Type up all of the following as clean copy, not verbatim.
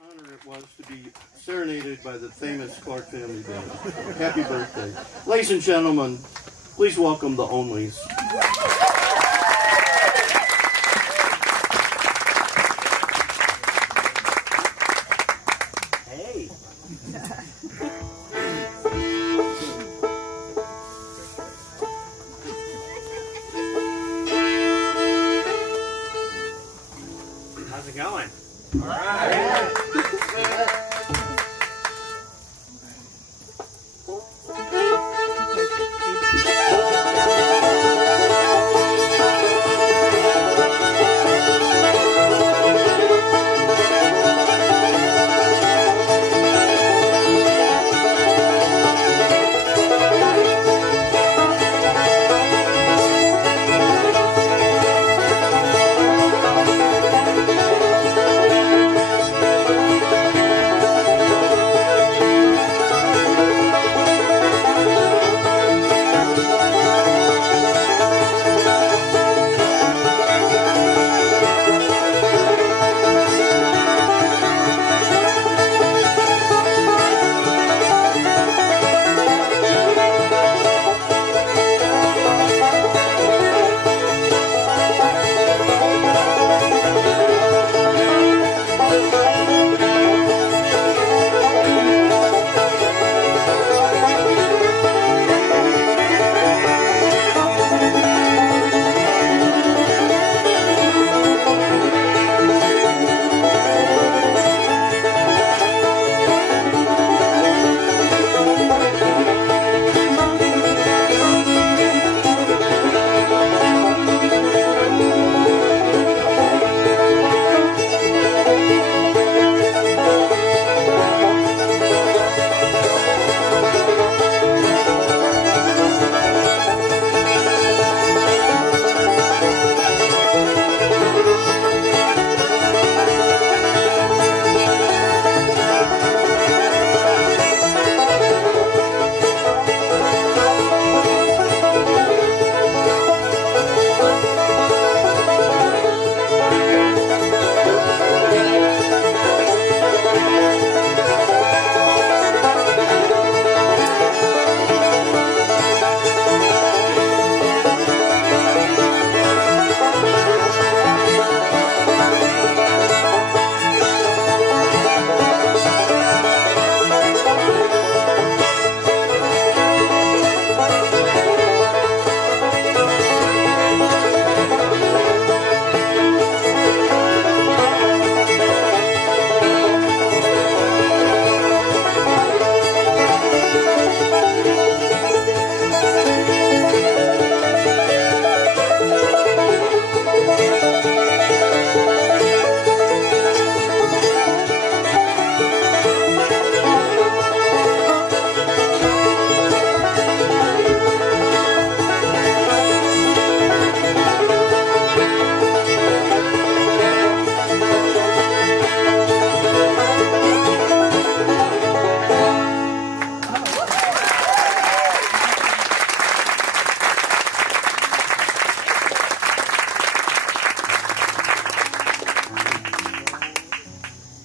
honor it was to be serenaded by the famous Clark family band. Happy birthday. Ladies and gentlemen, please welcome the Onlies. Hey. How's it going? All right.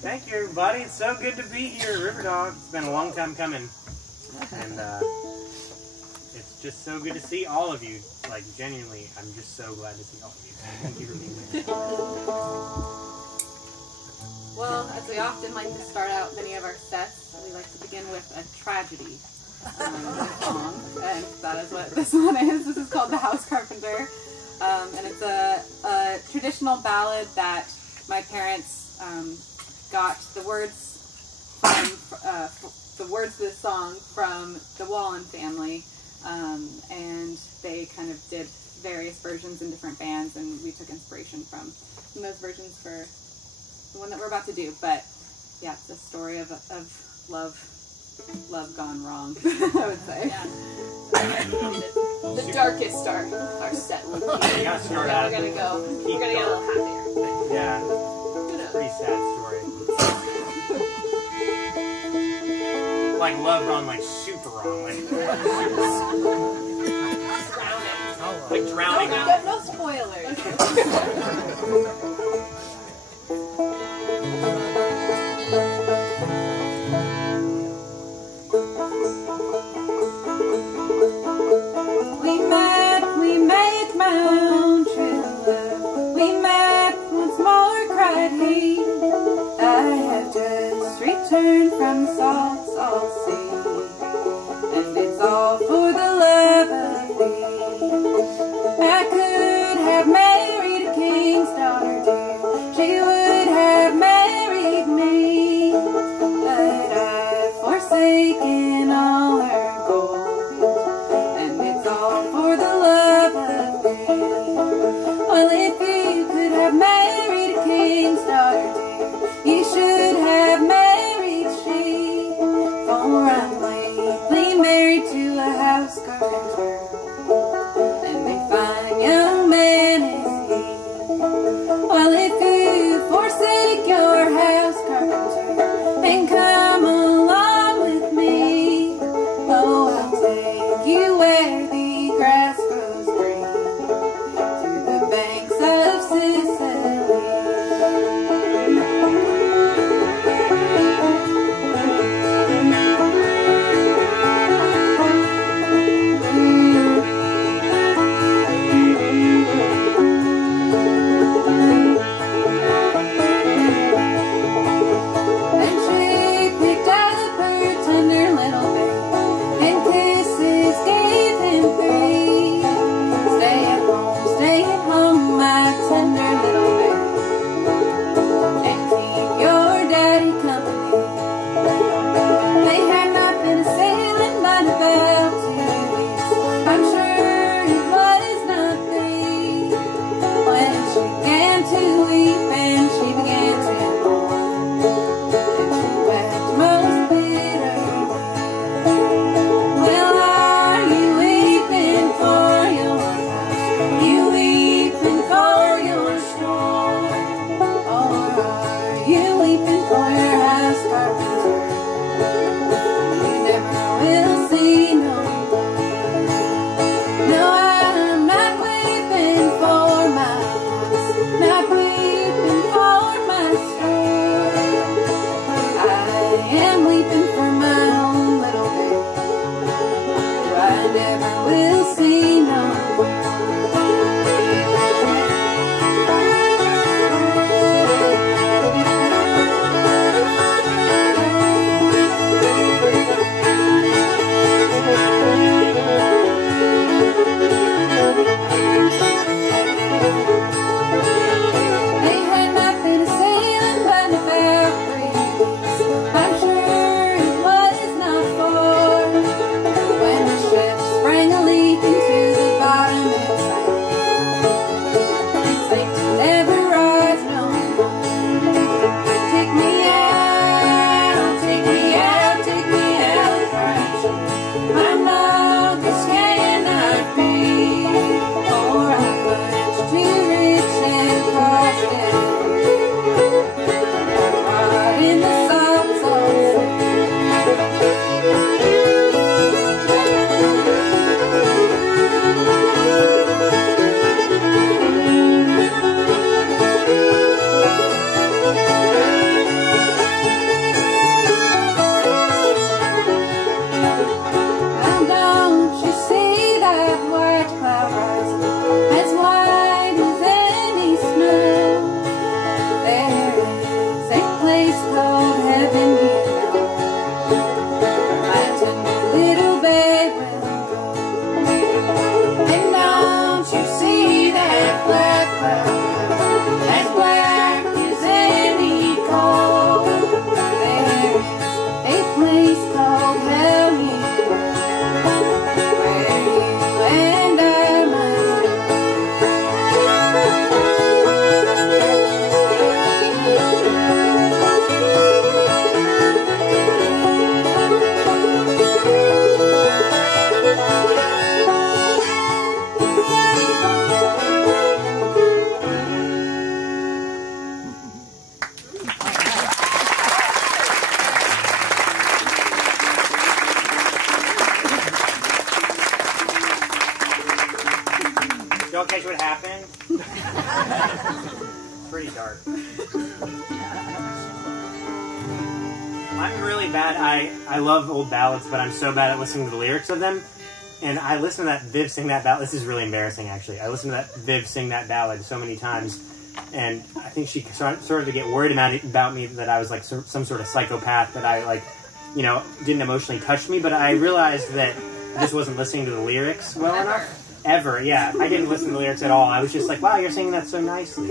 Thank you, everybody. It's so good to be here at Riverdog. It's been a long time coming. And it's just so good to see all of you. Like, genuinely, I'm just so glad to see all of you. Thank you for being here. Well, as we often like to start out many of our sets, we like to begin with a tragedy song. And that is what this one is. This is called The House Carpenter. And it's a traditional ballad that my parents got the words from the words of this song from the Wallen family, and they kind of did various versions in different bands, and we took inspiration from those versions for the one that we're about to do. But yeah, it's a story of love gone wrong, I would say. Yeah. The darkest our set will be. You gotta start out. We're gonna get a little happier. Yeah. Pretty sad story. Like love gone like super wrong. Like drowning. Like drowning. No spoilers. the salts all sea, and it's all for the love of thee. I could have married a king's daughter too, she would have married me, but I've forsaken all her gold, and it's all for the love of thee. Well, if you could have married a king's daughter too, you should have married she, for I'm lately married to a house carpenter, and a fine young man is he. Well, if you forsake your house carpenter and come along with me, oh, I'll take you where the grass grows green, to the banks of Sicily. And she picked up her tender little babe, and kisses gave him free. Stay at home, my tender little babe, and keep your daddy company. They had not been a sailing but about 2 weeks. I'm sure it was not 3, when she began to weep and she began to mourn, and she wept most bitterly. Well, are you weeping for your house? You weeping for your store? Or are you weeping for your house carpenter? You never will see no more. No, I'm not weeping for my house, not weeping for my store. I am weeping for my own little babe, who I never will see no more. They had not been a sailing but about 3 weeks. I'm sure it was not 4, when the ship sprang a leak into the bottom and sank to never rise no more. Take me out, take me out, take me out, cried she. I'm not, this cannot be, for I'm much too rich and costly. Rot in the salt sea. Now don't you see that white cloud rising, as white as any snow? There is a place called heaven, you know, where my tender little babe will go. And don't you see that black cloud, as black as any coal? There is a place called hell, you know, where you and I must Y'all catch what happened? It's pretty dark. I'm really bad. I love old ballads, but I'm so bad at listening to the lyrics of them. And I listened to that Viv sing that ballad. This is really embarrassing, actually. I listened to that Viv sing that ballad so many times, and I think she started to get worried about me, that I was like some sort of psychopath, that I like you know, didn't emotionally touch me, but I realized that I just wasn't listening to the lyrics well enough. Ever, yeah. I didn't listen to the lyrics at all. I was just like, wow, you're singing that so nicely.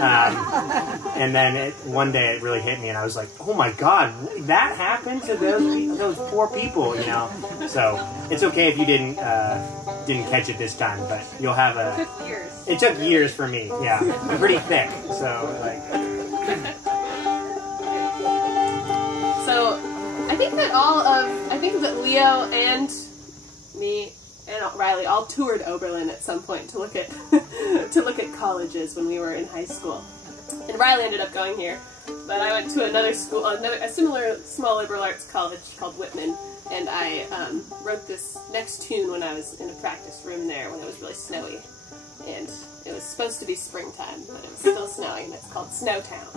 And then one day it really hit me, and I was like, oh my God, that happened to those poor people, you know? So it's okay if you didn't catch it this time, but you'll have a... It took years. It took years for me, yeah. I'm pretty thick, so like... So I think that Leo and me and Riley all toured Oberlin at some point to look at colleges when we were in high school. And Riley ended up going here, but I went to another school, a similar small liberal arts college called Whitman, and I wrote this next tune when I was in a practice room there when it was really snowy. And it was supposed to be springtime, but it was still snowing, and it's called Snowtown.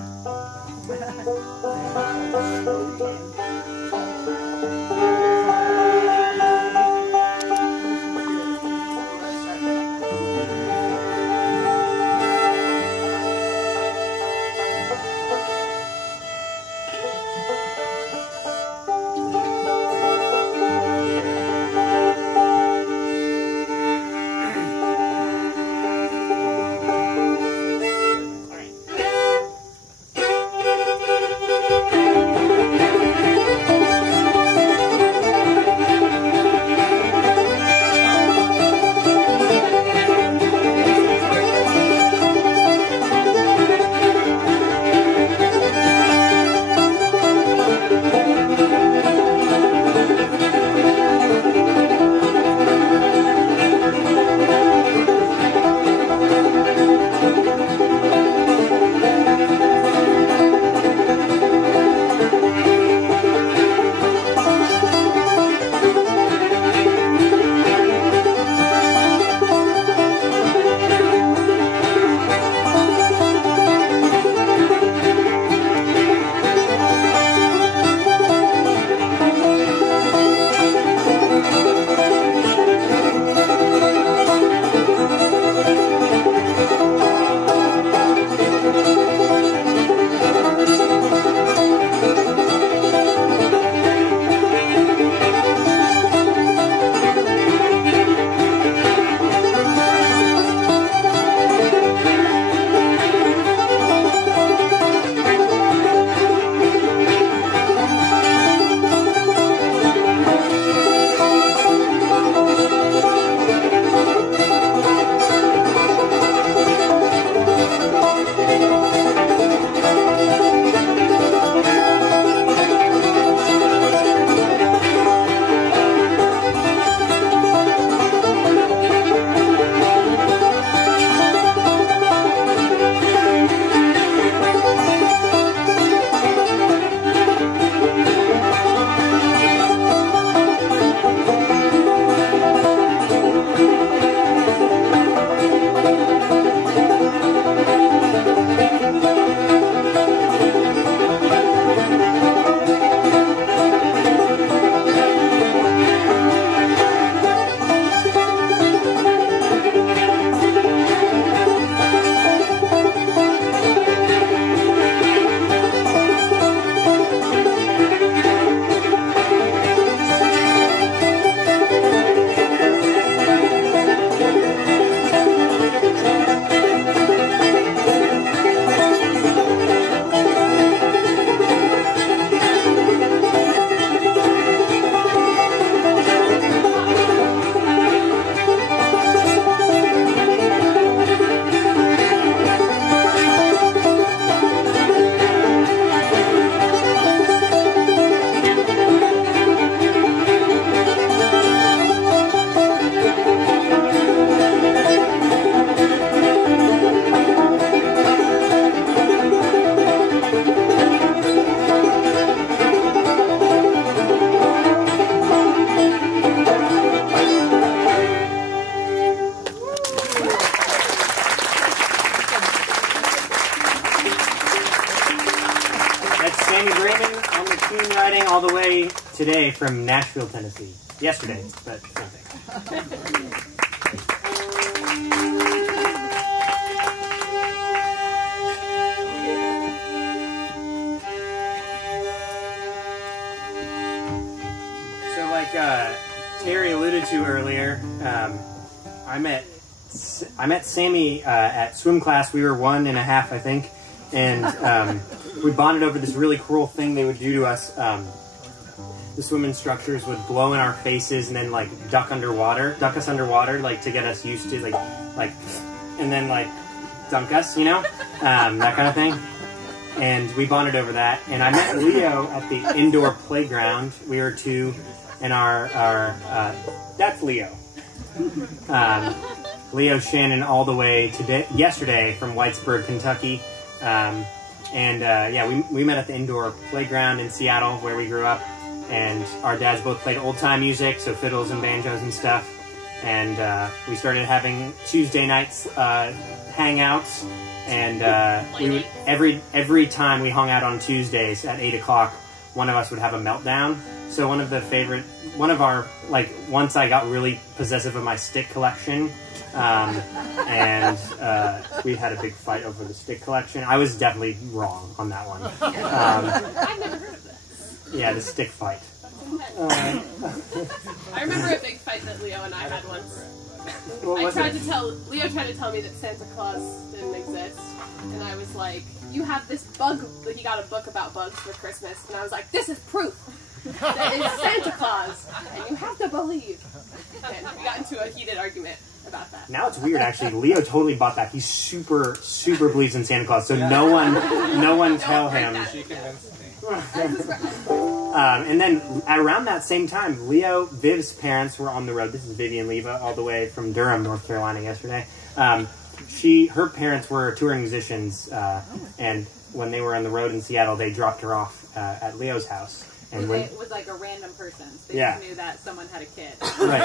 all the way today from Nashville, Tennessee. Yesterday, but something. like Terry alluded to earlier, I met Sammy at swim class. We were 1.5, I think, and we bonded over this really cruel thing they would do to us. The swim instructors would blow in our faces and then like duck us underwater, like to get us used to like, and then like dunk us, you know, that kind of thing. And we bonded over that. And I met Leo at the indoor playground. We were 2, and that's Leo. Leo Shannon all the way yesterday from Whitesburg, Kentucky. Yeah, we met at the indoor playground in Seattle where we grew up. And our dads both played old-time music, so fiddles and banjos and stuff. And we started having Tuesday nights hangouts. And we would, every time we hung out on Tuesdays at 8 o'clock, one of us would have a meltdown. So once I got really possessive of my stick collection, and we had a big fight over the stick collection. I was definitely wrong on that one. I've never heard of this. Yeah, the stick fight. I remember a big fight that Leo and I had once. Leo tried to tell me that Santa Claus didn't exist, and I was like, you have this bug, like he got a book about bugs for Christmas, and I was like, this is proof that it's Santa Claus, and you have to believe. And we got into a heated argument about that. Now it's weird, actually. Leo totally bought that. He super believes in Santa Claus, so no one tell him. She convinced me. And then around that same time, Viv's parents were on the road. This is Vivi and Leva, all the way from Durham, North Carolina yesterday. Her parents were touring musicians, and when they were on the road in Seattle, they dropped her off at Leo's house. And it was like a random person. So they just knew that someone had a kid. Right.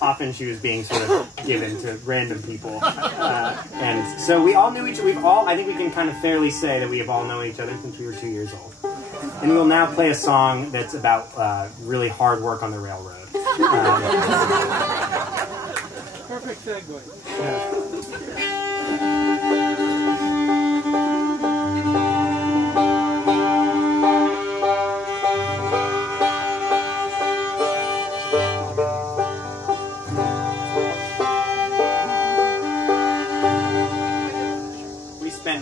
Often she was being sort of given to random people. And so we all knew I think we can kind of fairly say that we have all known each other since we were 2 years old. And we'll now play a song that's about really hard work on the railroad. Perfect segue.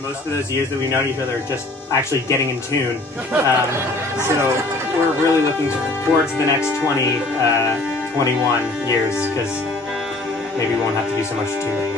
Most of those years that we've known each other just actually getting in tune. So we're really looking towards the next 21 years, because maybe we won't have to do so much tuning.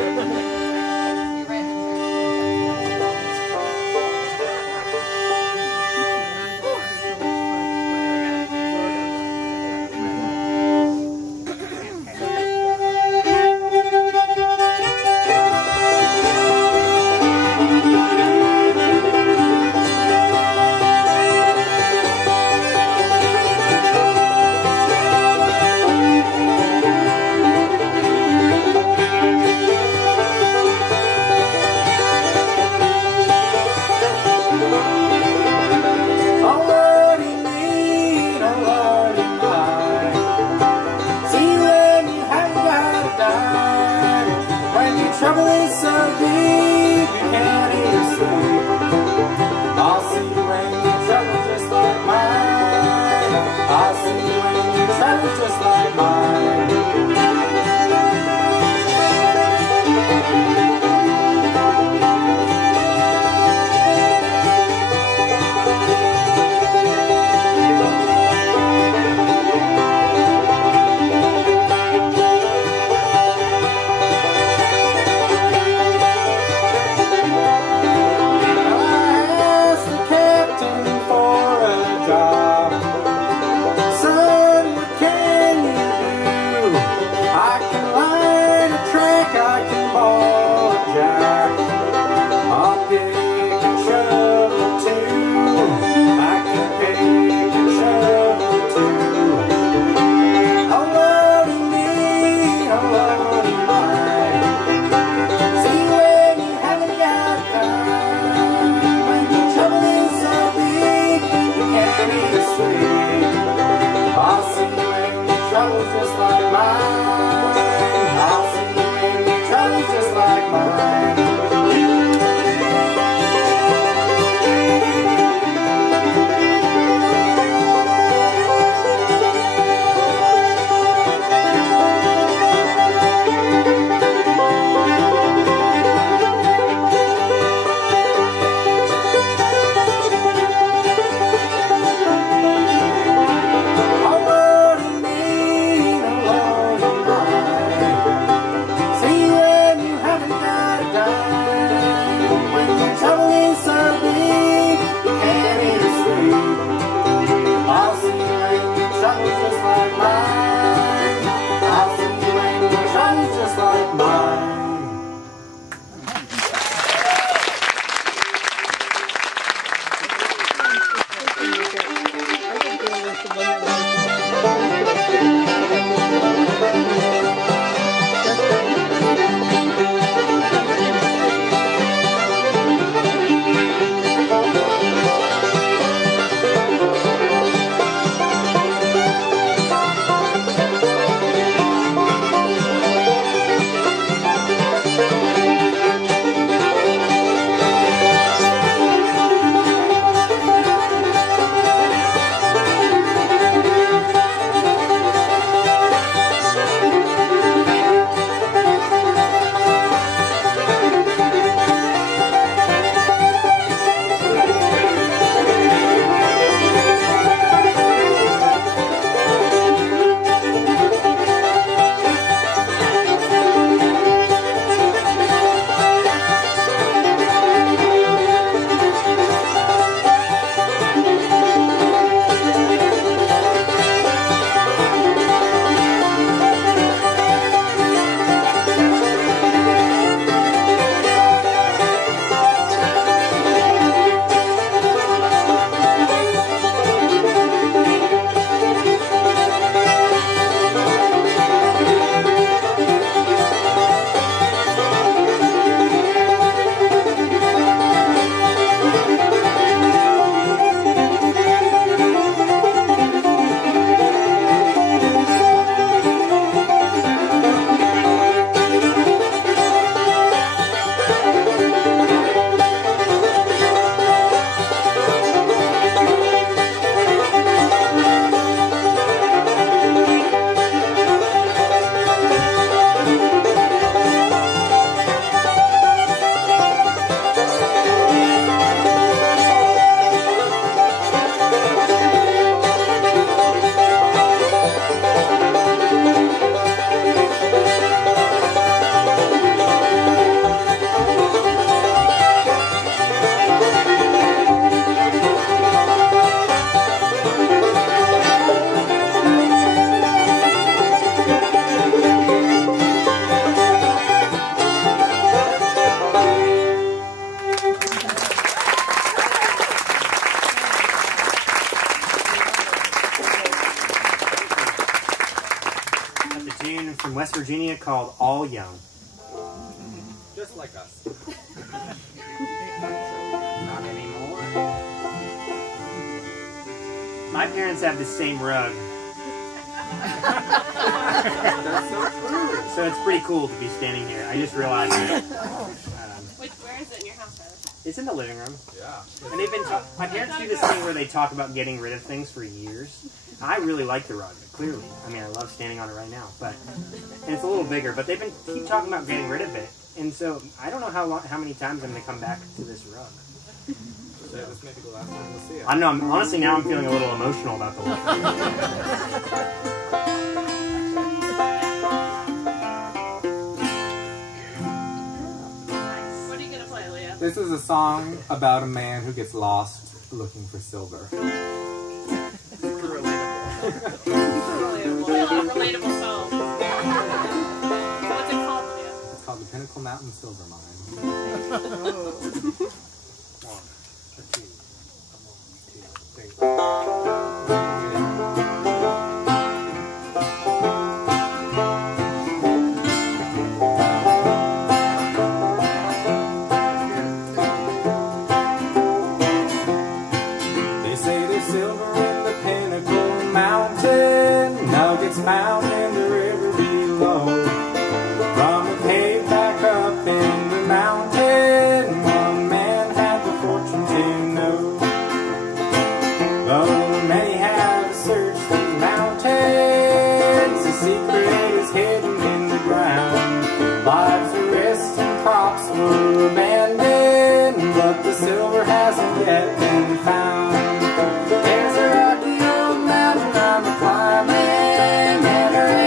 From West Virginia called All Young. Just like us. Not anymore. My parents have the same rug. That's so true. So it's pretty cool to be standing here. I just realized it. Where is it in your house, Tyler? It's in the living room. Yeah. And they've been my parents do this thing where they talk about getting rid of things for years. I really like the rug, clearly. I mean, I love standing on it right now, and it's a little bigger, but they've been keep talking about getting rid of it. And so I don't know how many times I'm going to come back to this rug. So this may be the last time we'll see it. I know, honestly now I'm feeling a little emotional about the whole thing. What are you going to play, Leah? This is a song about a man who gets lost looking for silver. Relatable song. What's it called, Leah? It's called the Pinnacle Mountain Silver Mine. They say there's silver in the Pinnacle Mountain, nuggets found in the river below. From a cave back up in the mountain, one man had the fortune to know. Though many have searched these mountains, the secret is hidden in the ground. Lives were risked and crops were abandoned, but the silver hasn't yet been found. There's a rocky old mountain I'm a climbing, and her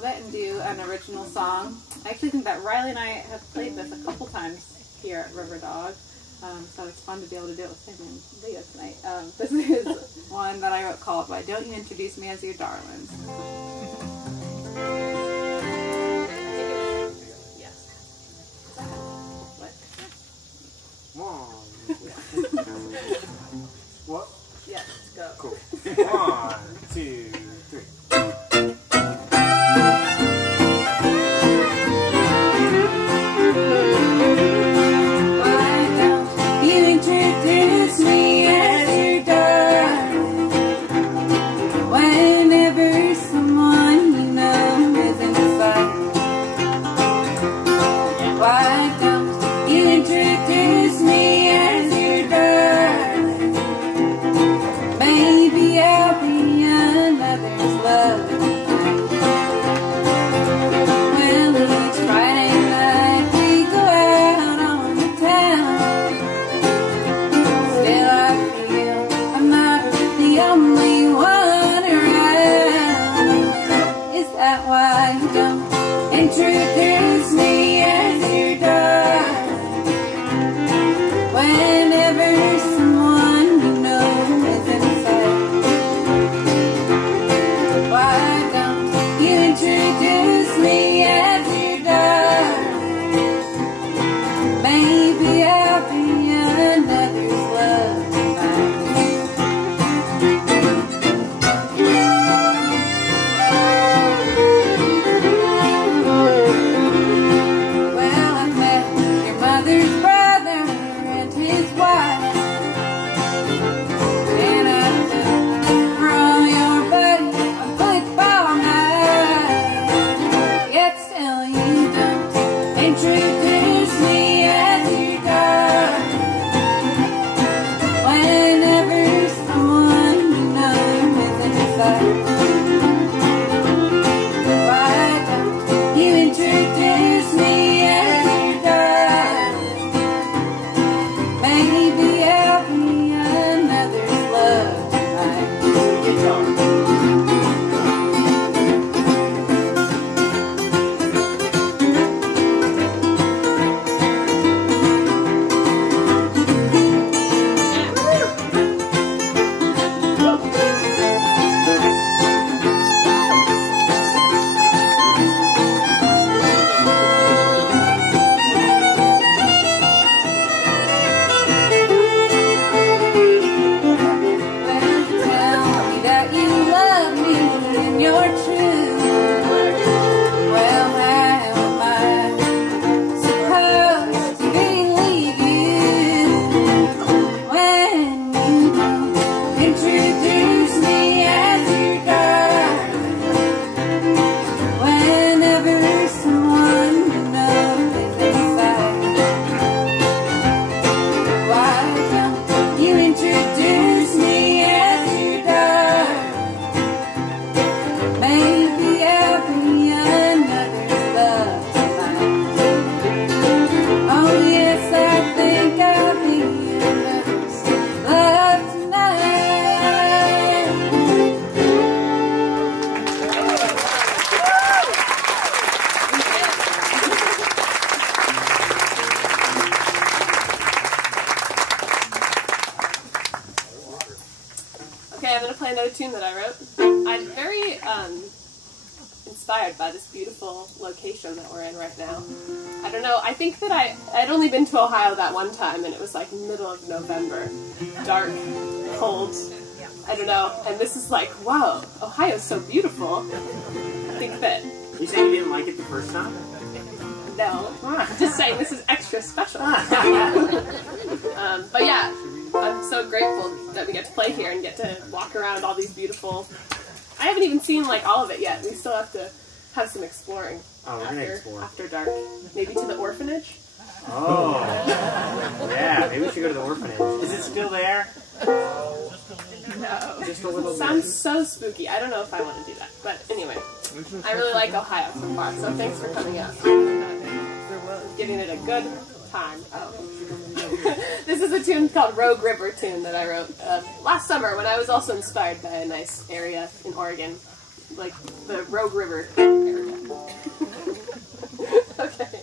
little bit and do an original song. I actually think that Riley and I have played this a couple times here at Riverdog, so it's fun to be able to do it with Sammy and Leah tonight. This is one that I wrote called Why Don't You Introduce Me as Your Darlings? What? Yes, go. Cool. 1, 2, 3. Why don't you introduce me as your darling? Whenever someone you know is in sight. Why don't you introduce me as your darling? Maybe I'll be another's love. Well, each Friday night we go out on the town. Still I feel I'm not the only one around. Is that why you don't introduce me as your darling? Whenever someone you know is in sight. Why don't you introduce me as your darling? Maybe I'll be another's love tonight. Well, I've met your mother's brother and his wife, and I took for all your buddies on football night. Yet still you don't introduce me as your darling. Whenever someone you know is in sight. Why don't you introduce me as your darling? Maybe I'll be another's love tonight. Tell me that you love me and you're true. Well, how am I supposed to believe you when you don't introduce me as your darling? Whenever someone you know is in sight. Why don't you introduce me as your darling? Maybe I'll be another's love tonight. Oh yes, I think I'll be another's love tonight. Okay, I'm gonna play another tune that I wrote. I'm very inspired by this beautiful location that we're in right now. I don't know, I think that I'd only been to Ohio that one time, and it was like middle of November. Dark, cold, I don't know. And this is like, wow, Ohio's so beautiful. I think that, You saying you didn't like it the first time? no, just saying this is extra special. But yeah, I'm so grateful that we get to play here and get to walk around all these beautiful... I haven't even seen like all of it yet. We still have to have some exploring Oh, we're gonna explore. after dark. Maybe to the orphanage? Oh. Yeah, maybe we should go to the orphanage. Is it still there? No. Just a little bit. Sounds so spooky. I don't know if I want to do that. But anyway, I really like Ohio so far, so thanks for coming out. Giving it a good time. Oh. This is a tune called Rogue River tune that I wrote last summer when I was also inspired by a nice area in Oregon, like the Rogue River area. Okay.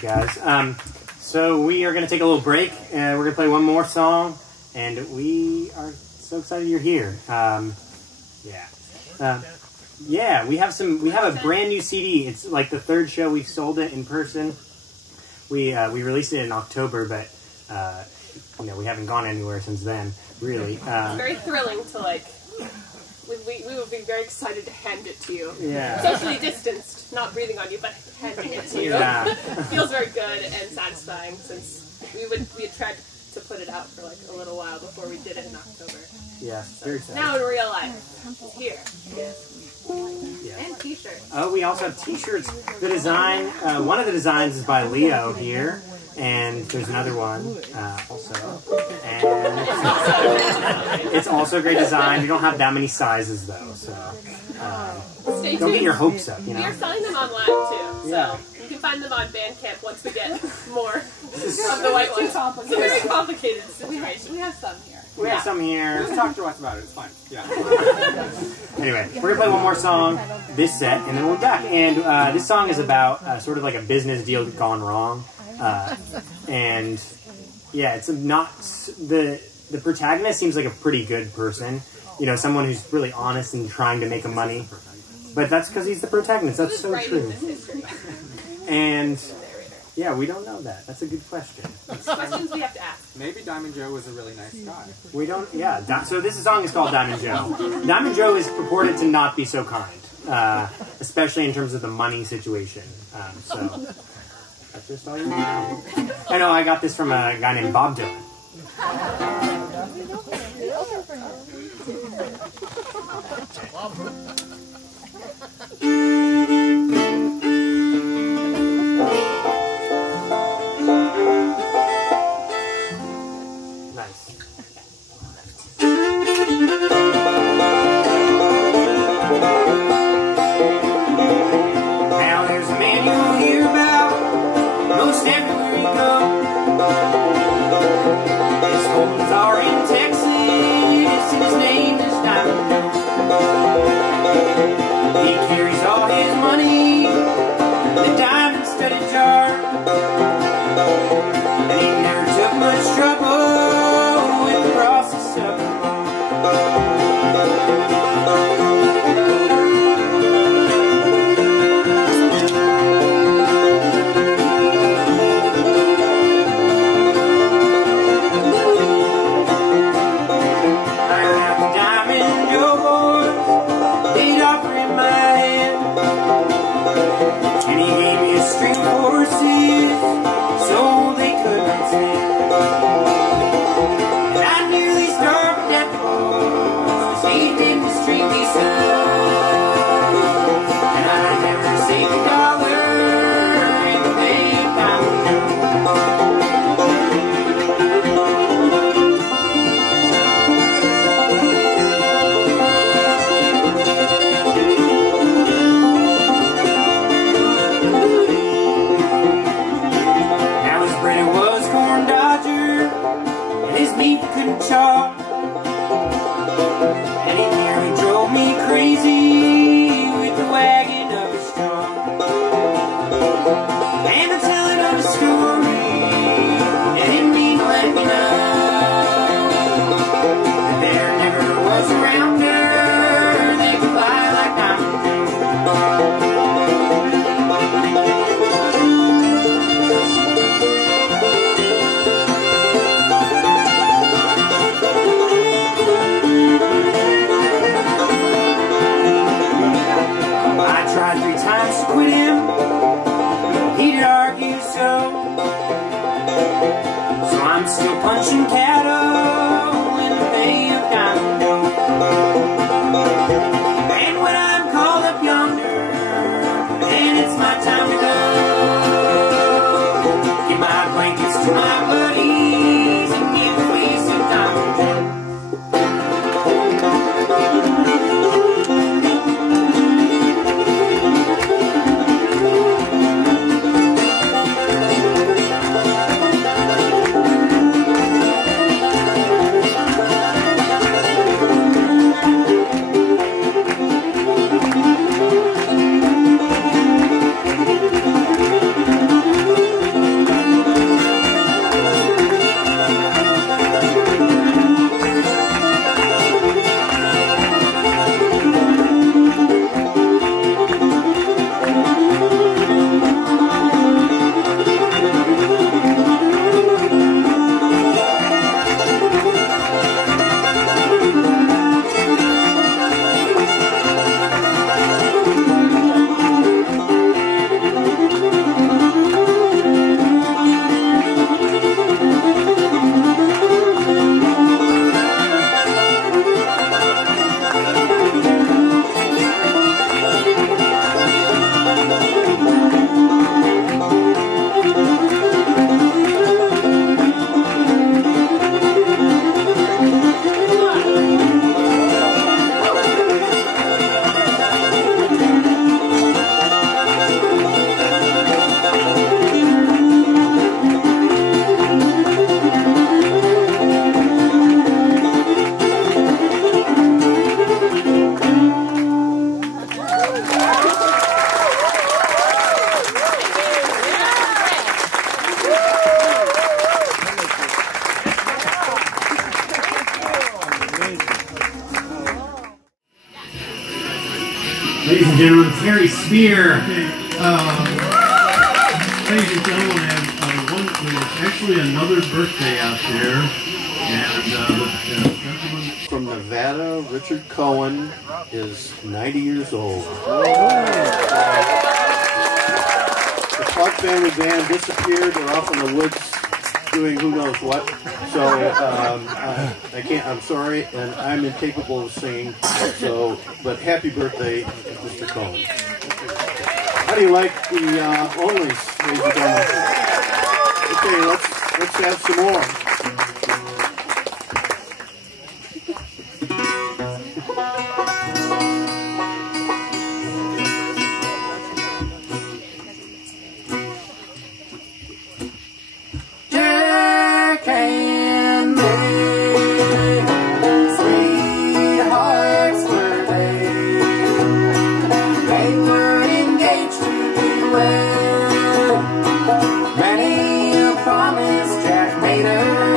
guys. So we are going to take a little break, and we're going to play one more song, and we are so excited you're here. Yeah, we have a brand new CD. It's like the third show we've sold it in person. We released it in October, but we haven't gone anywhere since then. Really, it's very thrilling to like. We would be very excited to hand it to you. Yeah. Socially distanced, not breathing on you, but handing it to you. Yeah. Feels very good and satisfying since we had tried to put it out for like a little while before we did it in October. Yeah, very exciting. Now in real life, it's here. Yeah. And t-shirts. Oh, we also have t-shirts. The design, one of the designs is by Leo here, And there's another one also. And it's also great design. We don't have that many sizes though, so Stay don't get tuned. your hopes up, you We are know. selling them online too, Yeah. so you can find them on Bandcamp once we get more of the white ones. It's a very complicated situation. We have some here. We have some here. Just talk to us about it. It's fine. Yeah. Anyway, we're gonna play one more song this set, and then we'll be back. And this song is about sort of like a business deal gone wrong, and yeah, it's not the protagonist seems like a pretty good person, you know, someone who's really honest and trying to make money, but that's because he's the protagonist. That's so true. And yeah, we don't know that. That's a good question. Questions we have to ask. Maybe Diamond Joe was a really nice guy. We don't. Yeah. So this song is called Diamond Joe. Diamond Joe is purported to not be so kind, especially in terms of the money situation. So that's just all you need to know. I know. I got this from a guy named Bob Dylan. Nice. Now there's a man you'll hear about most everywhere you go. His homes are in Texas, and his name is Diamond Joe. He carries all his money in a diamond-studded jar, and he never took much trouble with the process of the Ladies and gentlemen, Terry Spear. Ladies and gentlemen, there's actually another birthday out there, and the gentleman from Nevada, Richard Cohen, is 90 years old. The Clark family band disappeared. They're off in the woods doing who knows what. So I can't. I'm sorry, and I'm incapable of singing. So, but happy birthday, Mr. Cohen. How do you like the Onlies, ladies and gentlemen? Okay, let's have some more. Jack and May, sweethearts were they. They were engaged to be wed. Many a promise Jack made her.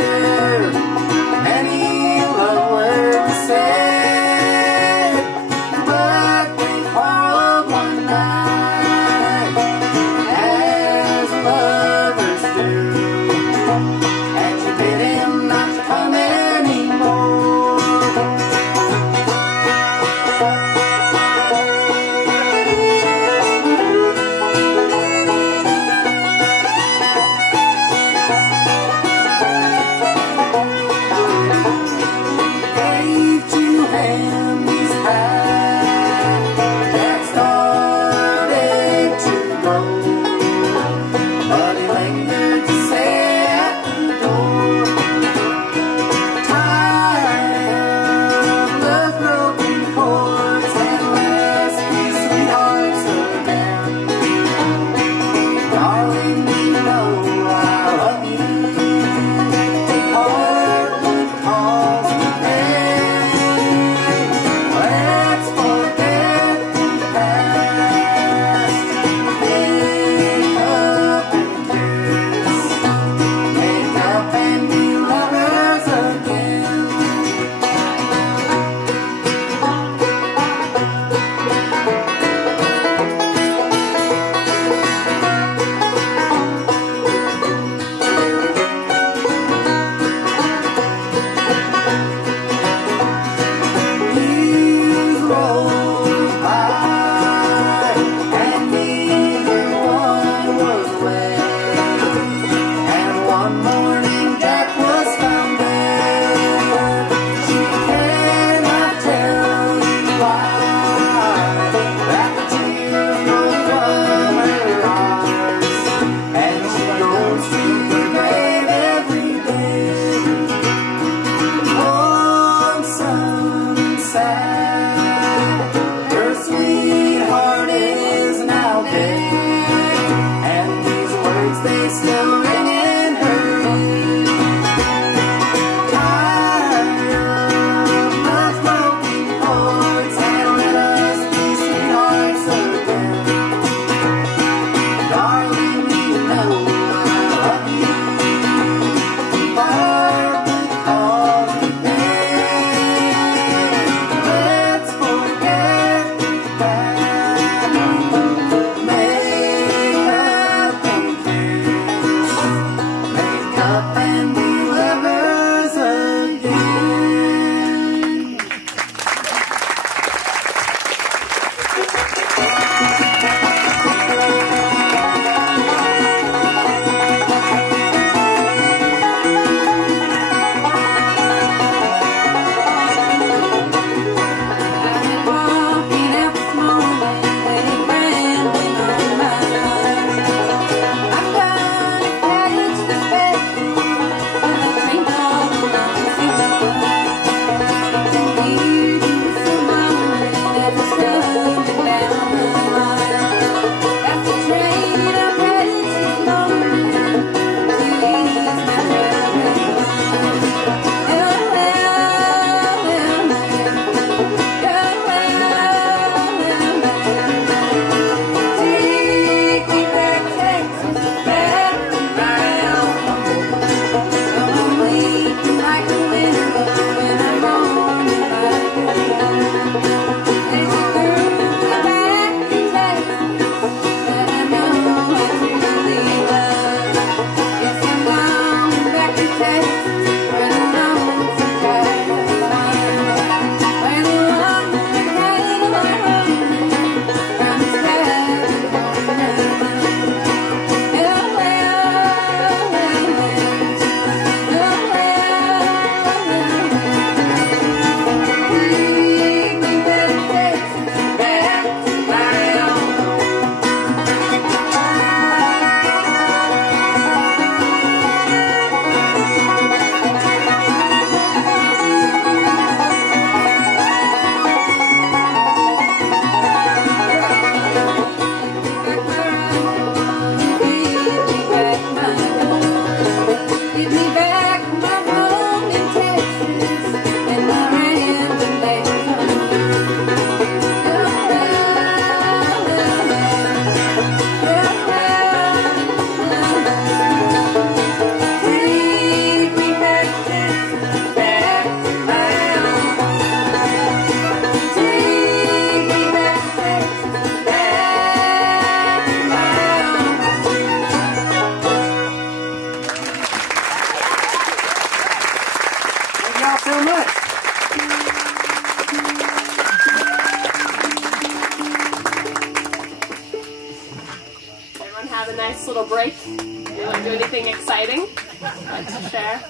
have a nice little break. You want to do anything exciting? Like to share?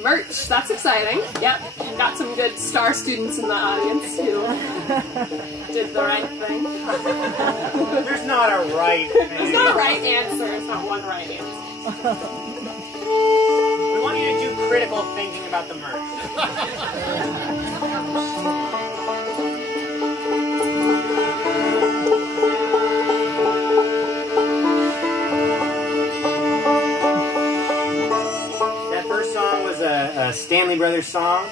Merch, that's exciting. Yep, got some good star students in the audience who did the right thing. There's not a right thing. There's not a right answer. There's not one right answer. We want you to do critical thinking about the merch. A Stanley Brothers song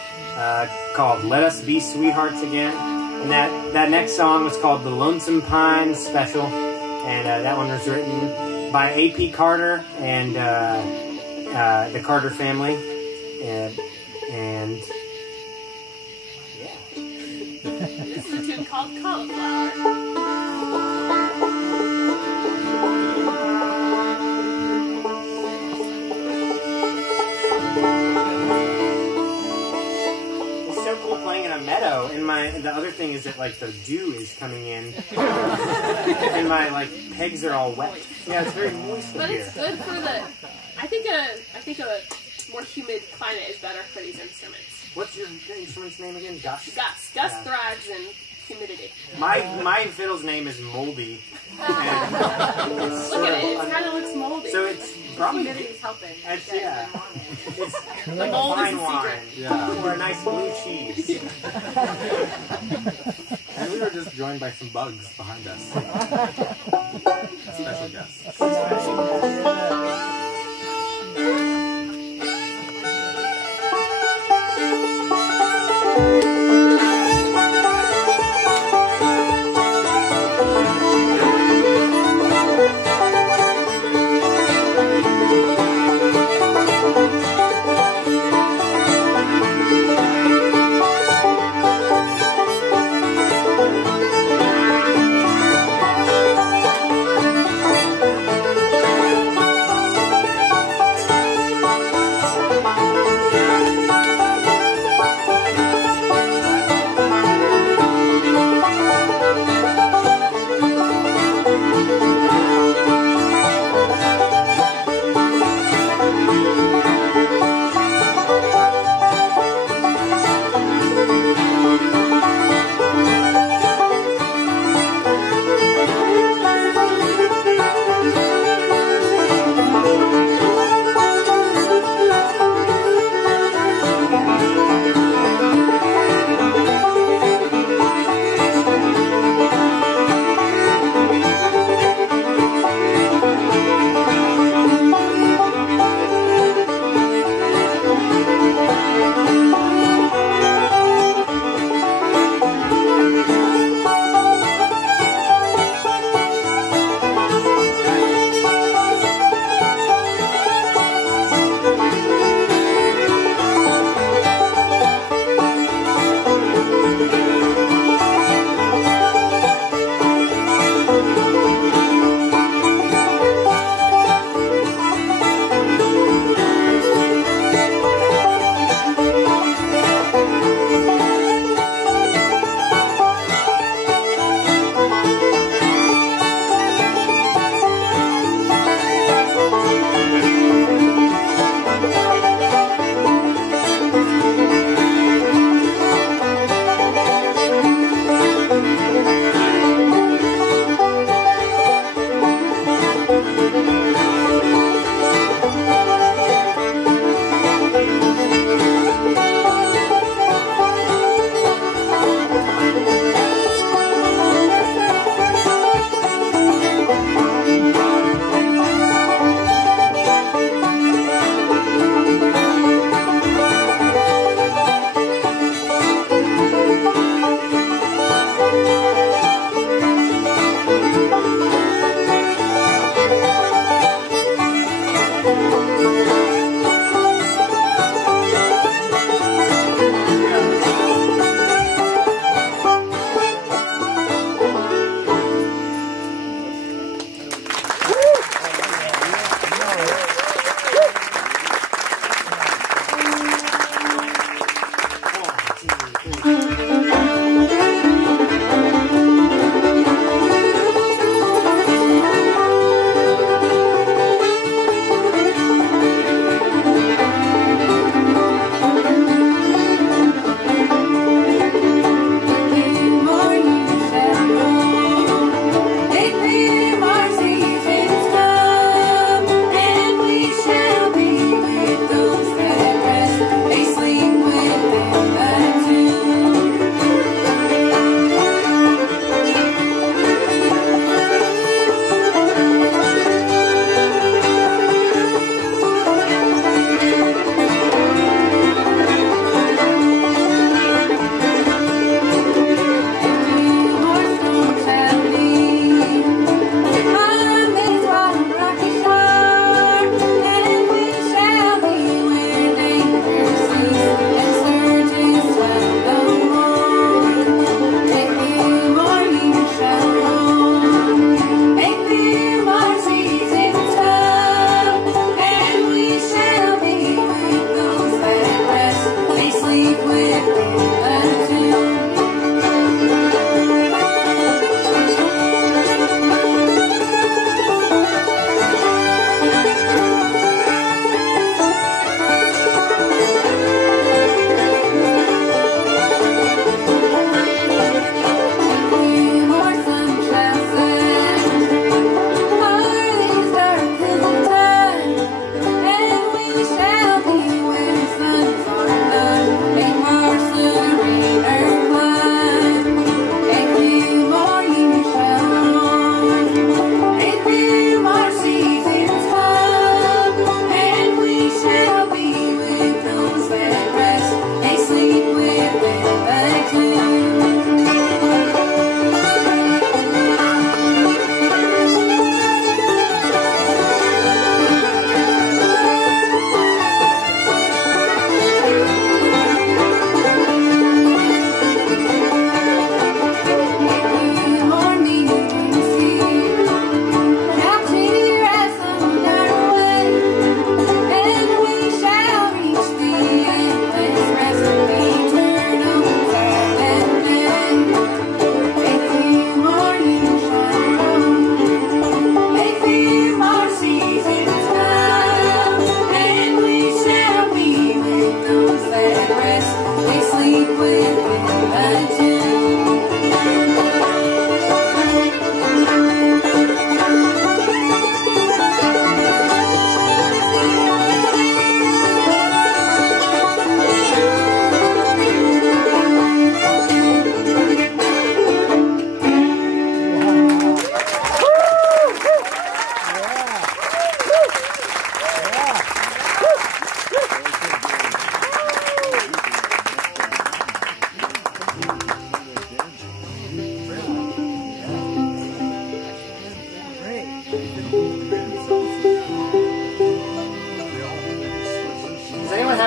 called Let Us Be Sweethearts Again. And that next song was called The Lonesome Pine Special. And that one was written by A.P. Carter and the Carter family. And yeah. This is a tune called Cauliflower. Playing in a meadow, and the other thing is that like the dew is coming in, and my like pegs are all wet. Yeah, it's very moist But here. it's good for the. I think a more humid climate is better for these instruments. What's your instrument's name again? Gus. Gus. Gus thrives in humidity. My fiddle's name is Moldy. Look at it. It kind of looks moldy. So it's probably Humidity's helping. It's, yeah. It's The like mold is fine the wine, Yeah. or a nice blue cheese. And we were just joined by some bugs behind us. Special guests.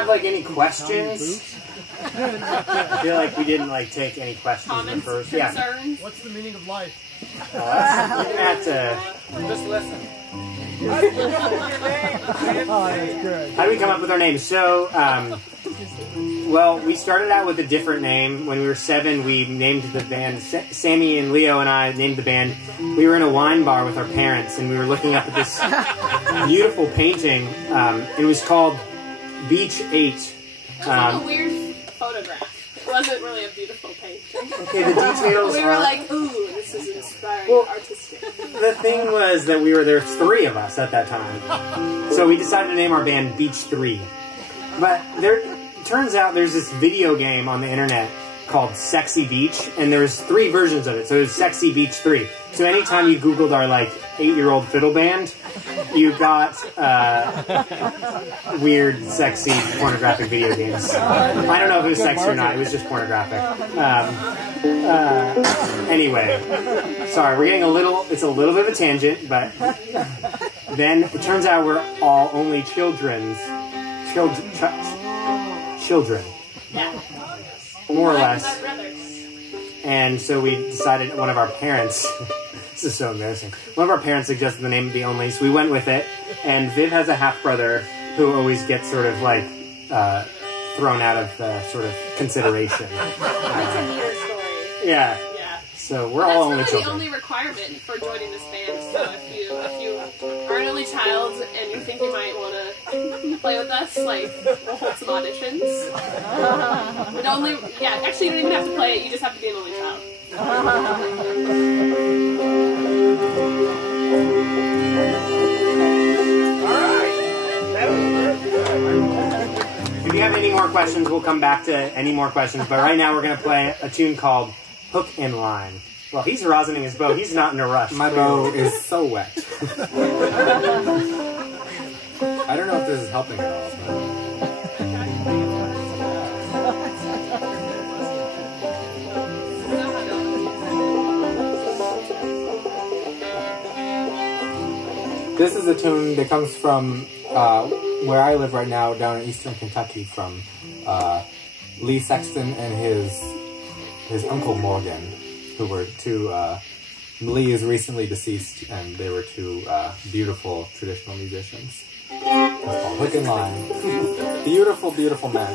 have like any questions? I feel like we didn't like take any questions in the Comments, first. concerns? What's the meaning of life? You're gonna have to. Just listen. Oh, that's good. How do we come up with our names? So, well, we started out with a different name. When we were 7, we named the band. Sammy and Leo and I named the band. We were in a wine bar with our parents, and we were looking up at this beautiful painting. It was called Beach 8. It was like a weird photograph. It wasn't really a beautiful painting. Okay, the details We were are... like, ooh, this is inspiring, Well, artistic. The thing was that there were 3 of us at that time. So we decided to name our band Beach 3. But it turns out there's this video game on the internet called Sexy Beach, and there's 3 versions of it. So it's Sexy Beach 3. So anytime you Googled our like 8-year-old fiddle band, you got weird, sexy, pornographic video games. I don't know if it was sexy or not. It was just pornographic. Anyway, sorry, we're getting it's a little bit of a tangent, but then it turns out we're all only children. Yeah. More or My less. brothers. And so we decided, one of our parents, this is so embarrassing, one of our parents suggested the name of the Onlies. We went with it, and Viv has a half-brother who always gets sort of like thrown out of sort of consideration. It's a neater story. Yeah. Yeah. So we're all only That's really the children. only requirement for joining this band. So if you are an only child and you think you might want to play with us, like we'll hold some auditions. Actually you don't even have to play it. You just have to be an only child. If you have any more questions, we'll come back to any more questions. But right now we're going to play a tune called Hook and Line. Well, he's rosining his bow. He's not in a rush. My bow is so wet. I don't know if this is helping at all, but... This is a tune that comes from where I live right now, down in eastern Kentucky, from Lee Sexton and his uncle Morgan, who were 2. Lee is recently deceased, and they were 2 beautiful traditional musicians. It's called Hook and Line. Beautiful, beautiful men.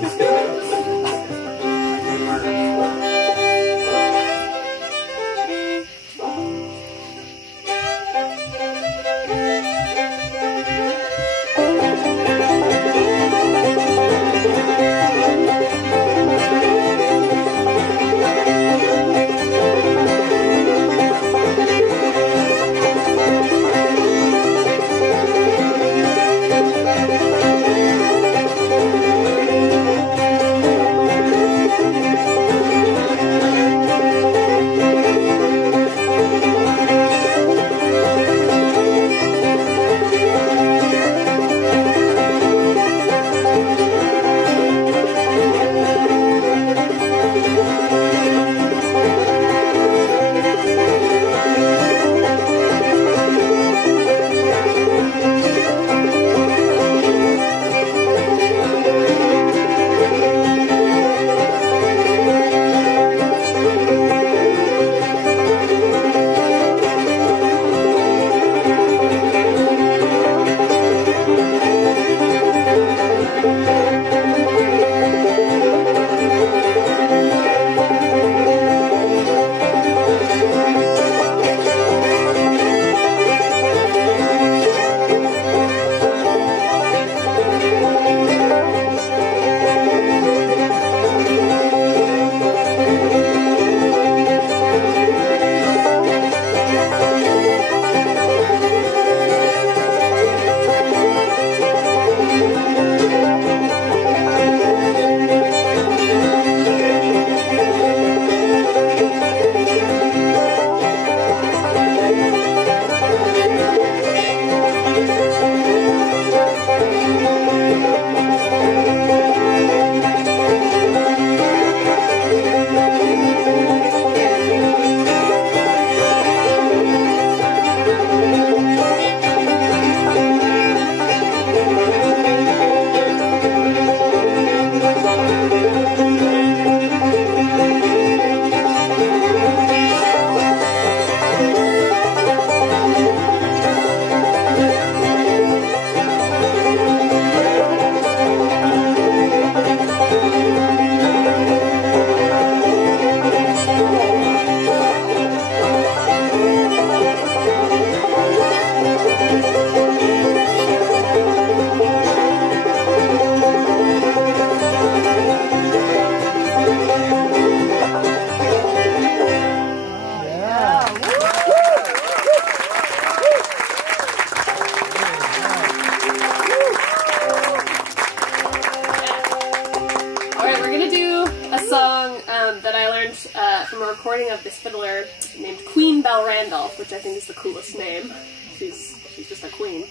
Queen Belle Randolph, which I think is the coolest name. She's just a queen.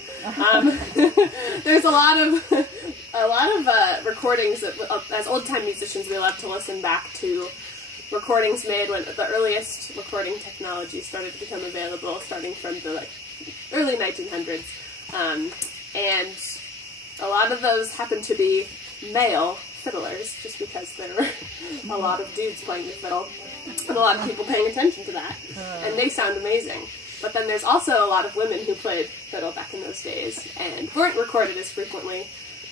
There's a lot of recordings that, as old-time musicians, we love to listen back to recordings made when the earliest recording technology started to become available, starting from the early 1900s, and a lot of those happen to be male fiddlers, just because there were a lot of dudes playing the fiddle, and a lot of people paying attention to that, and they sound amazing. But then there's also a lot of women who played fiddle back in those days, and weren't recorded as frequently,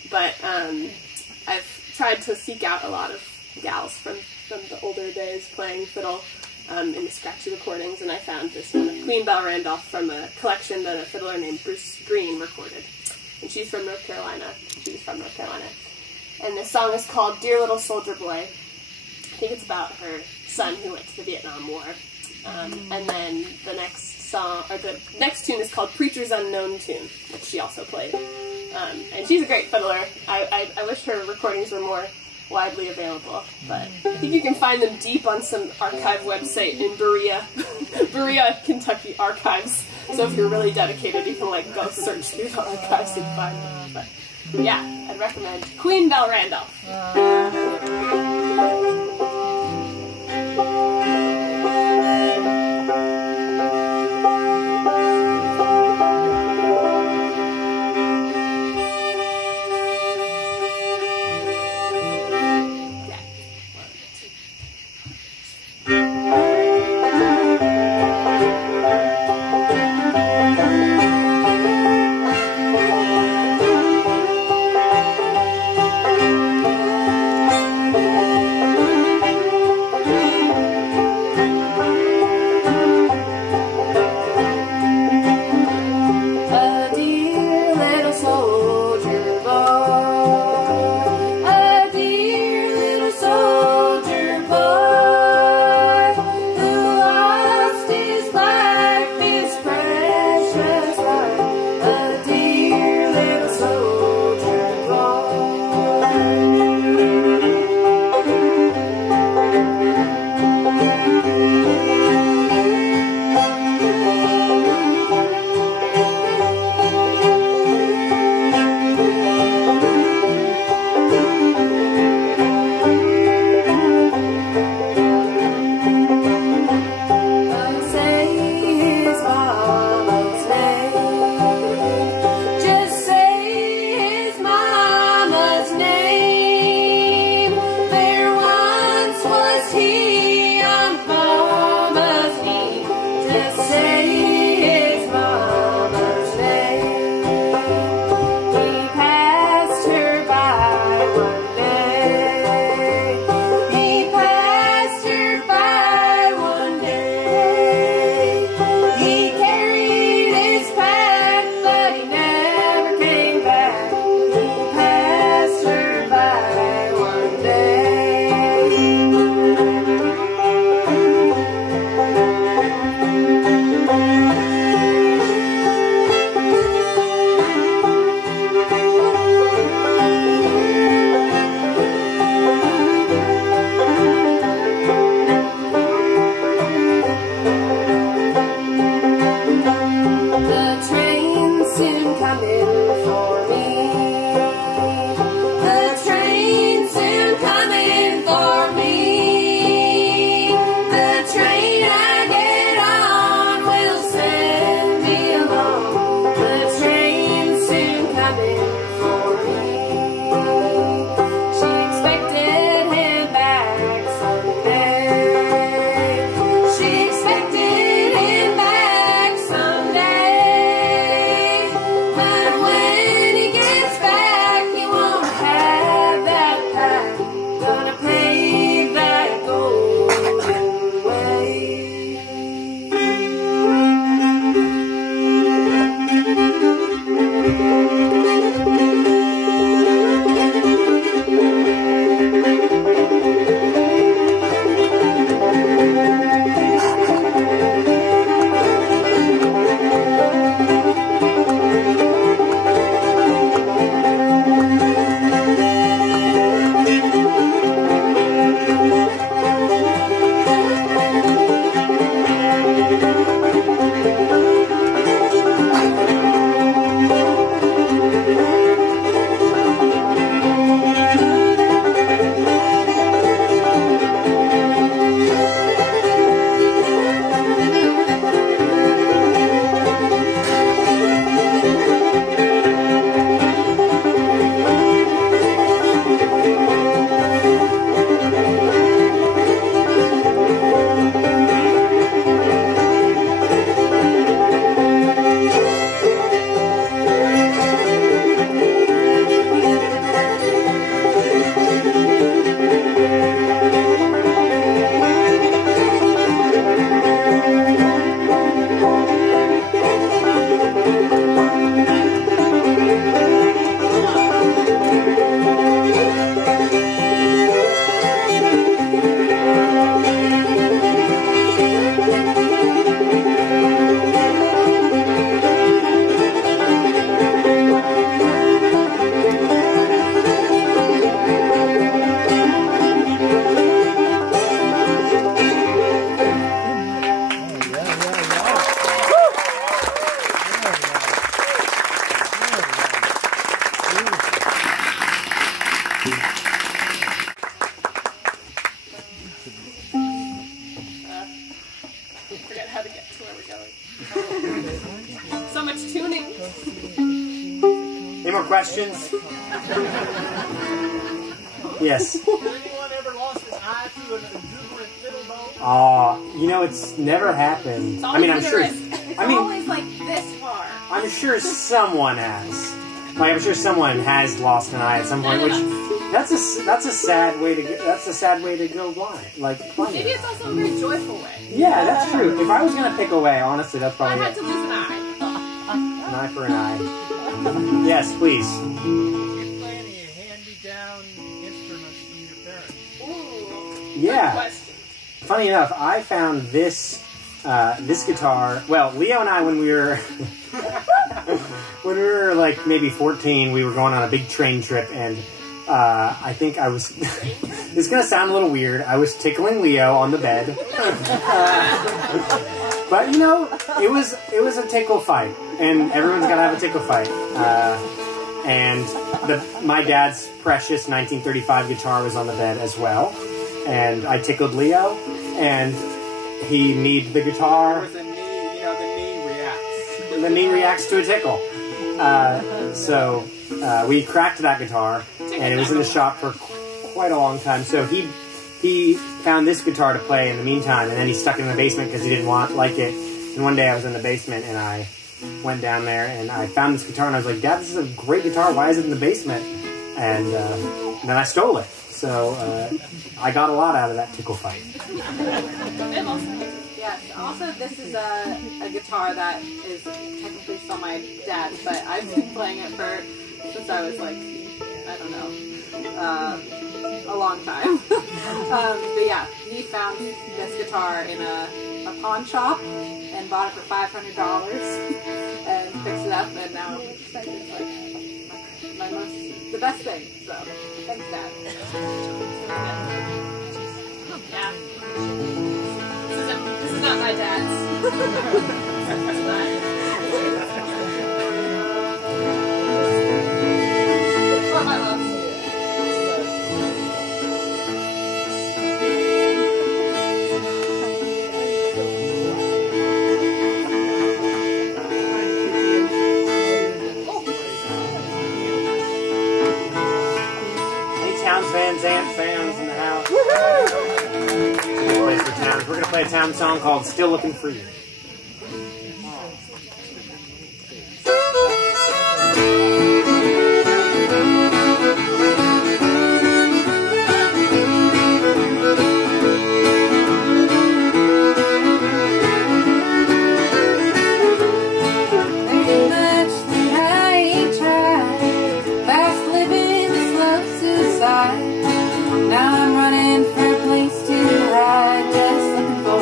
but I've tried to seek out a lot of gals from the older days playing fiddle in the scratchy recordings, and I found this one of Queen Belle Randolph from a collection that a fiddler named Bruce Green recorded. And she's from North Carolina. And this song is called Dear Little Soldier Boy. I think it's about her son who went to the Vietnam War. And then the next tune is called Preacher's Unknown Tune, which she also played. And she's a great fiddler. I wish her recordings were more widely available, but I think you can find them deep on some archive website in Berea, Kentucky archives. So if you're really dedicated, you can go search through the archives and find them. But yeah, I'd recommend Queen Belle Randolph. So much tuning. Any more questions? Yes. Has anyone ever lost an eye to an exuberant fiddle bow? Oh, you know, it's never happened. It's I mean, I'm always sure. It's I mean, always like this far. I'm sure someone has. Like, I'm sure someone has lost an eye at some point. Which that's a sad way to go. That's a sad way to go blind. Like blind. Maybe it's also a very joyful way. Yeah, that's true. If I was gonna pick a way, honestly, that's I probably had it. to lose an eye. An eye for an eye. Yes, please. Do you play any hand-me-down instruments from your parents? Ooh. Yeah. Good question. Funny enough, I found this this guitar. Well, Leo and I, when we were when we were like maybe 14, we were going on a big train trip, and I think I was. It's gonna sound a little weird. I was tickling Leo on the bed, but you know, it was a tickle fight, and everyone's gotta have a tickle fight. And my dad's precious 1935 guitar was on the bed as well, and I tickled Leo, and he kneed the guitar. The knee, you know, the knee reacts. The knee reacts to a tickle. So we cracked that guitar, and it was in the shop for quite a long time. So he found this guitar to play in the meantime, and then he stuck it in the basement because he didn't like it. And one day I was in the basement, and I went down there, and I found this guitar, and I was like, "Dad, this is a great guitar. Why is it in the basement?" And then I stole it. So I got a lot out of that tickle fight. Yes. Also, this is a guitar that is technically still my dad's, but I've been playing it since I was like, I don't know, a long time. But yeah, he found this guitar in a pawn shop and bought it for $500 and fixed it up, and now it's like the best thing. So thanks, Dad. Yeah. This is not my dad's. Or my mom's. Any Towns fans, Ant fans in the house? Good place for Towns. We're gonna play a Town song called "Still Looking for You." Now I'm running for a place to hide, just looking for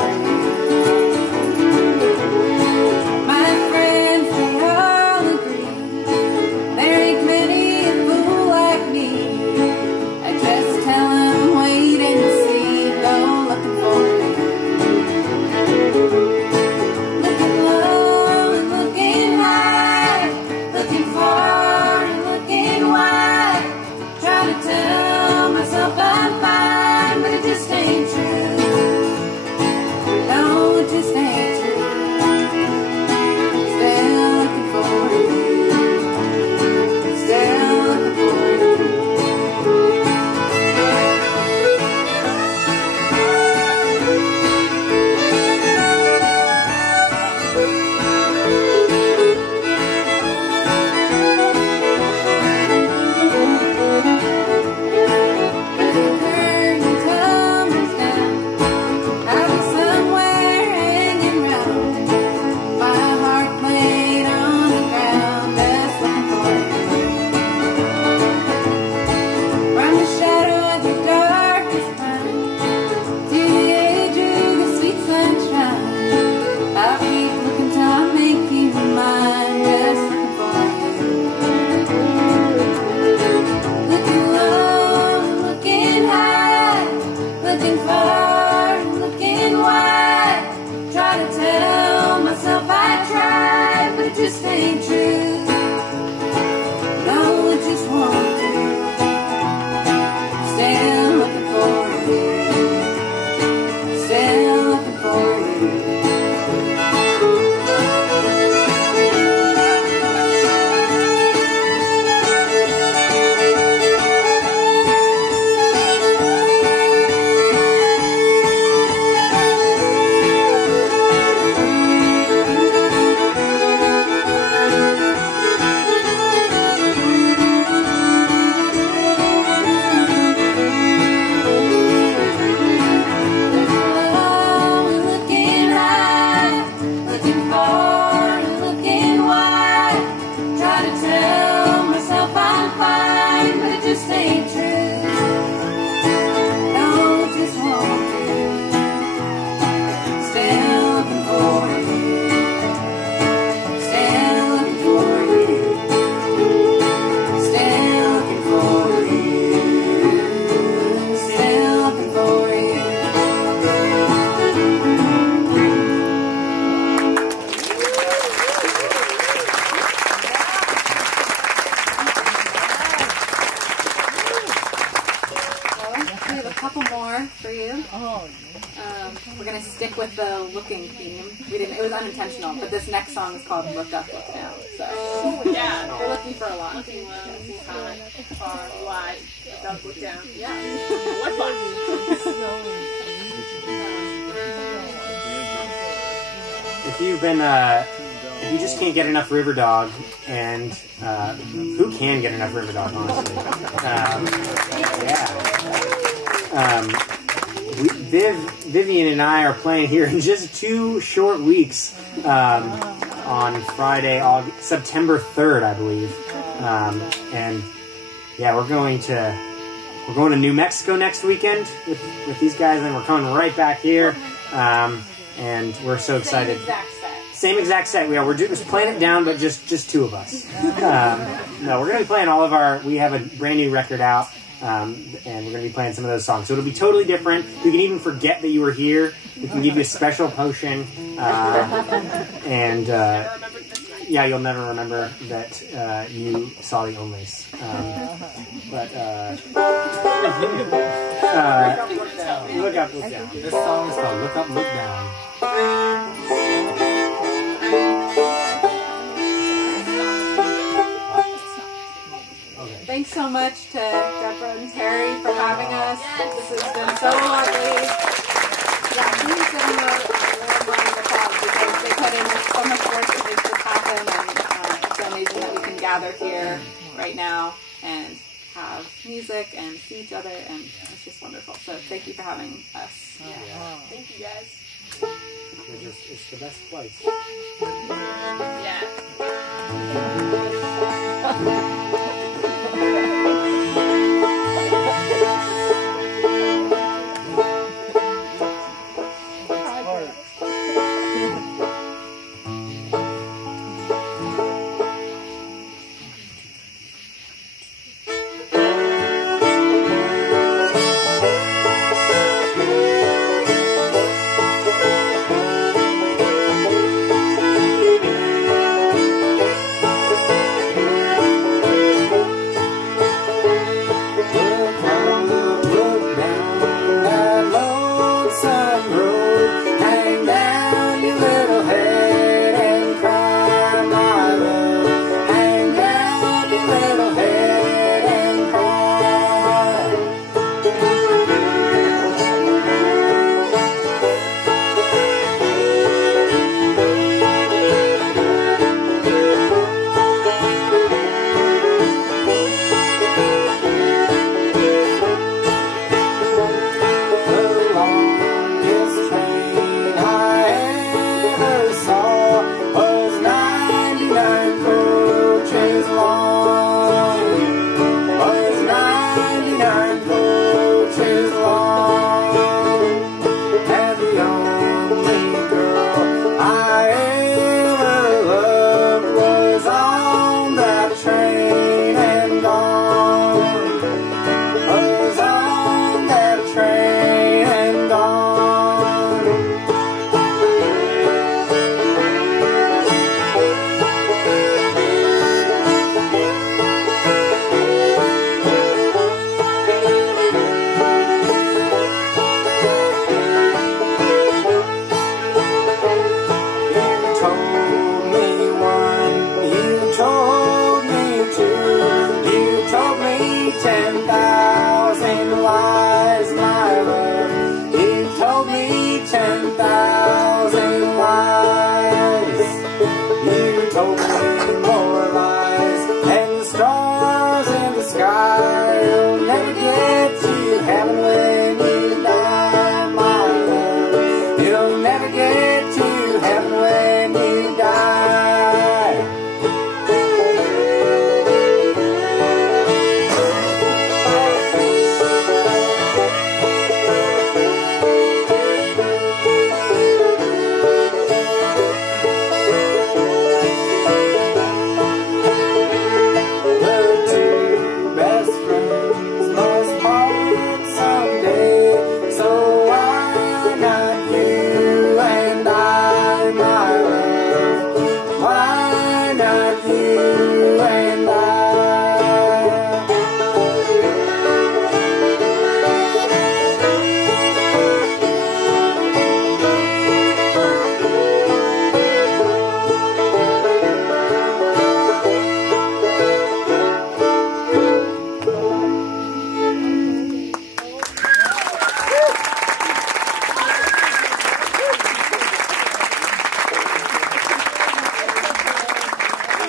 Still looking for you. gonna stick with the looking theme. We didn't. It was unintentional, but this next song is called "Look Up, Look Down." So Yeah. we're looking for a lot. Looking low, high, far, wide, look up, look down. Yeah. What fun! If you've been, if you just can't get enough Riverdog, and who can get enough Riverdog, honestly? Vivian and I are playing here in just 2 short weeks on Friday, September 3rd, I believe. And yeah, we're going to New Mexico next weekend with these guys, and we're coming right back here. And we're so excited. Same exact set. We're just playing it down, but just 2 of us. No, we're going to be playing all of our. We have a brand new record out, and we're going to be playing some of those songs. So it'll be totally different. You can even forget that you were here. We can give you a special potion, and yeah, you'll never remember that you saw the Onlies. But look up, look down. This song is called "Look Up, Look Down." Thanks so much to Deborah and Terry for having us. This has been so lovely. Yeah, please give them a warm round of applause because they put in so much work to make this happen, and it's so amazing that we can gather here right now and have music and see each other, and it's just wonderful. So thank you for having us. Yeah. Thank you guys. It's the best place. Yeah.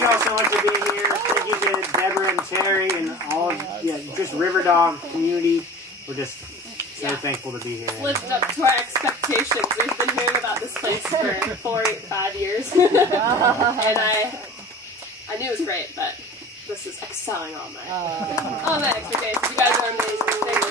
all so much for being here. Thank you to Deborah and Terry and all of just Riverdog community. We're just so thankful to be here. Lived up to our expectations. We've been hearing about this place for 4, 5 years. And I knew it was great, but this is excelling all my expectations. You guys are amazing. Thank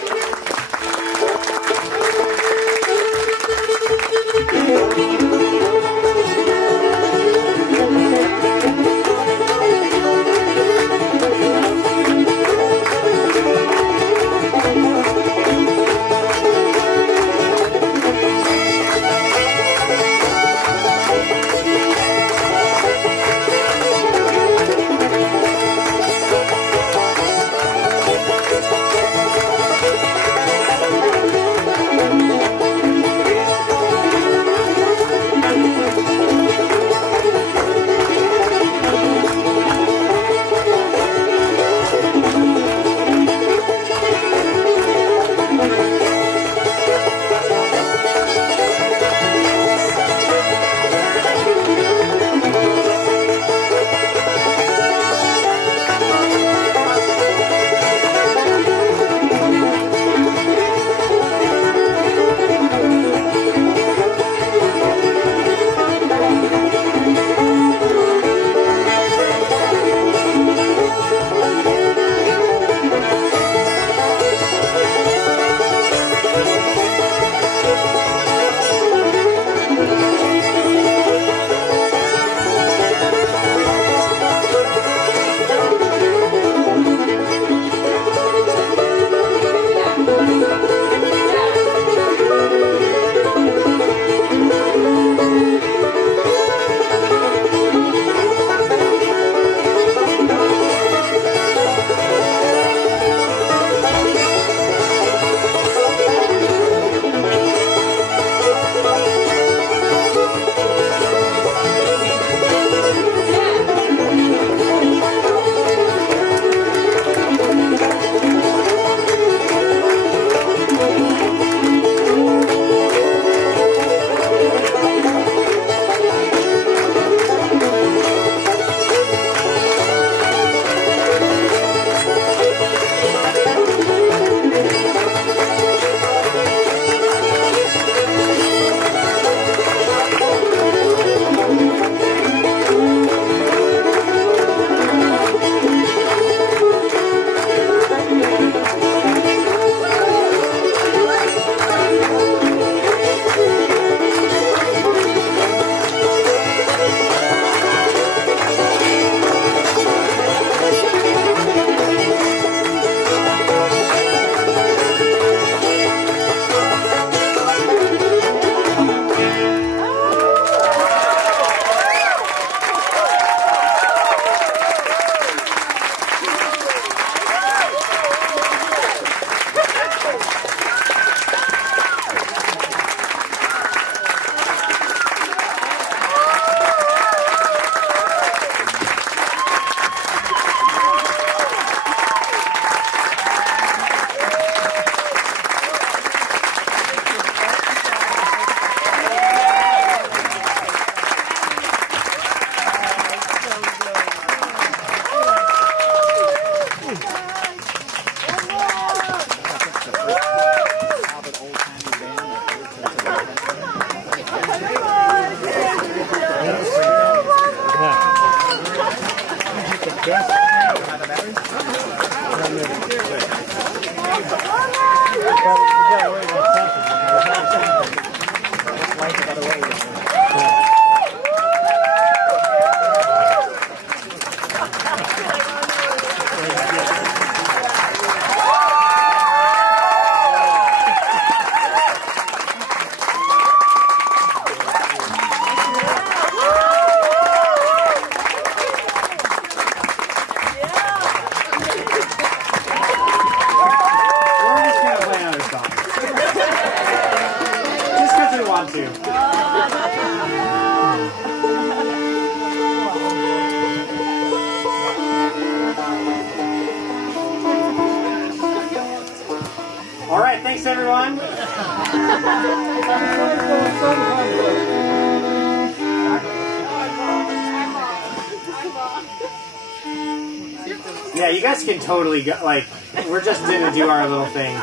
Yeah, you guys can totally go. Like, we're just gonna do our little thing. You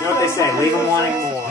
know what they say? Leave them wanting more.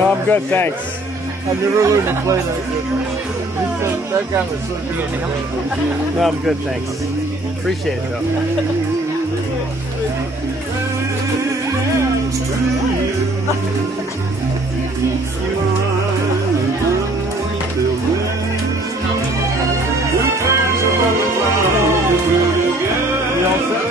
No, I'm good, thanks. I've never learned to play that good. That guy was so good. No, I'm good, thanks. Appreciate it, though. You all set?